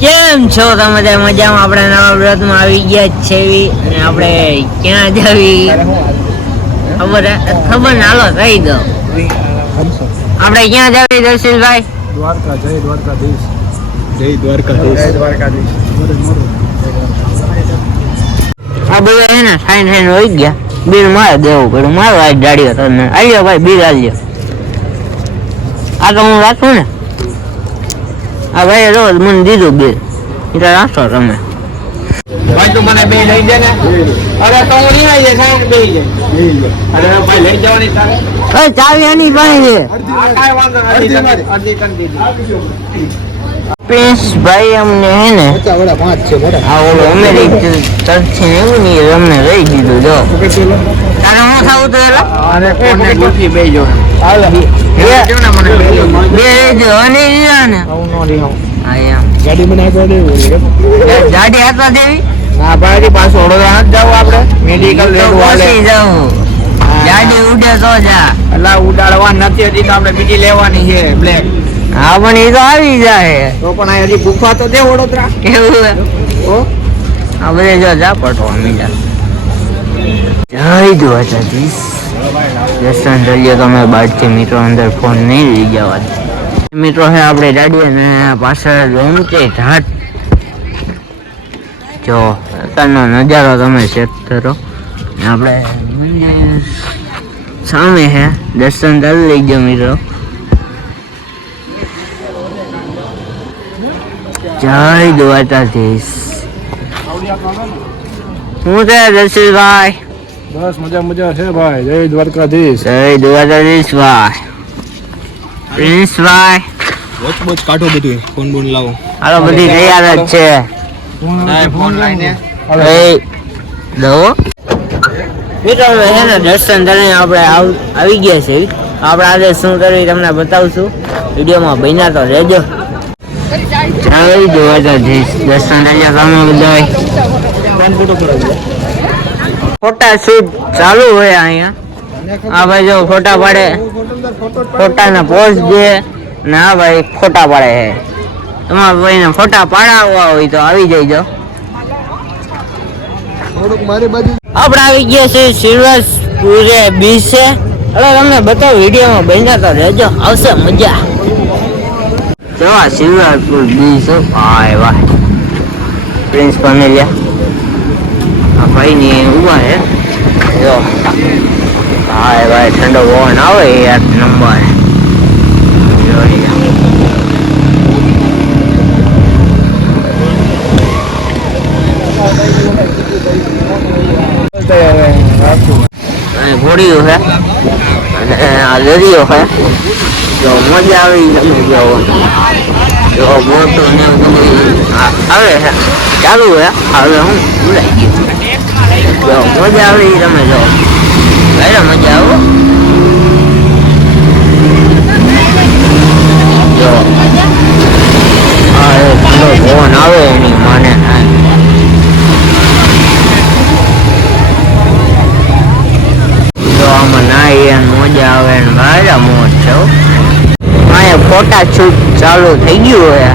કેમ છો તમે? મજામાં? આપણે નવા વ્રતમાં આવી ગયા છે અને આપણે ક્યાં જવી ખબર ના હાલો કહી દો. આપણે ક્યાં જવી દર્શનભાઈ? દ્વારકા. જય દ્વારકાધીશ. જય દ્વારકાધીશ. જય દ્વારકાધીશ. આ બધા હે ને સાઈન હોય ગયા. બિલ મારે દેવું પડ્યું. મારો આ ગાડીઓ તમને આલ્યો ભાઈ, બિલ આલ્યો. આ તો હું રાખું ને. આ ભાઈ રોજ મને દીધું બિલ. એટલે રાખો તમે ભાઈ. તું મને બે લઈ દે ને. અરે તો હું નહીં આવી જાય બે જાય. અરે ભાઈ લઈ જવાની તારે. ચાવી આની પાસે છે. કાંઈ વાંધો નથી. અડધી કરી દીધી. પ્રિન્સ ભાઈ અમને હે ને આ ઓલો અમેરિકન તરફથી એવું નહીં અમને લઈ દીધું. જો તારે હું થવું તો અરે કોને ગુલ્ફી બે જો. બે જો અને લીધા ને હા એમ ગાડી મને આપવા દેવું. ગાડી આપવા દેવી. હા ભાઈ પાછું વડોદરા નથી જવું આપણે. મેડિકલ લેવું હાલે. પહોંચી જવું. ગાડી ઉડે તો જા. એટલે ઉડાડવા નથી હજી તો આપણે બીજી લેવાની છે બ્લેક. હા પણ એ તો આવી જાય. તો પણ આ હજી ગુફા તો દે વડોદરા. કેવું આ બધે જો જા પટવા મીજા. જય દ્વારકાધીશ. દર્શન ચાલ્યો તમે બારથી મિત્રો અંદર ફોન નહીં લઈ જવા. મિત્રો છે આપણે ગાડી અને પાછળ રૂમ છે ઘાટ. જો અત્યારનો નજારો તમે ચેક કરો. આપણે સામે છે દર્શન ચાલી લઈ ગયો મિત્રો. જય દ્વારકાધીશ. શું છે દર્શનભાઈ? બસ મજા છે ભાઈ. જય દ્વારકાધીશ. જય દ્વારકાધીશ ભાઈ. પ્રિન્સભાઈ વોચ કાઢો બધું. ફોન બોન લાવો. હાલો બધી તૈયાર જ છે. ફોન લઈને દો મિત્રો છે ને દર્શન કરીને આપણે આવી ગયા છે. આપણે આજે શું કરવી તમને બતાવશું. વિડીયોમાં બન્યા તો રહેજો. જય દ્વારકાધીશ. દર્શન રહ્યા તમે બધા. ફોટા શૂટ ચાલુ હોય અહીંયા. હા ભાઈ જો ફોટા પાડે. ફોટાના પોઝ દે ને હા ભાઈ ફોટા પાડે છે. તમારા ભાઈને ફોટા પાડાવવા હોય તો આવી જઈજો. આપણે આવી ગયા છે સિલ્વરપુરે બીચ છે. હવે તમને બતાવો વિડીયોમાં બન્યા તો રહેજો. આવશે મજા. કેવા સિલ્વરપુર બીચ છે ભાઈ વાહ. પ્રિન્સ ફેમિલિયા આ ભાઈ ની ઉભા છે જો. હા ભાઈ ઠંડો પવન આવે એક નંબર. ઘોડીઓ છે અને આ દરિયો છે. જો મજા આવી તમે જો બોટો ને આવે છે ચાલુ છે. હવે હું ભૂલાઈ ગયો. જો મજા આવી તમે જો ભાઈ મજા આવો. જો હા ઠંડો પવન આવે એની માને જો આમાં નાઈ મજા આવે ને ભાઈ મોજ છે. અહીંયા ફોટા શૂટ ચાલુ થઈ ગયું હોય.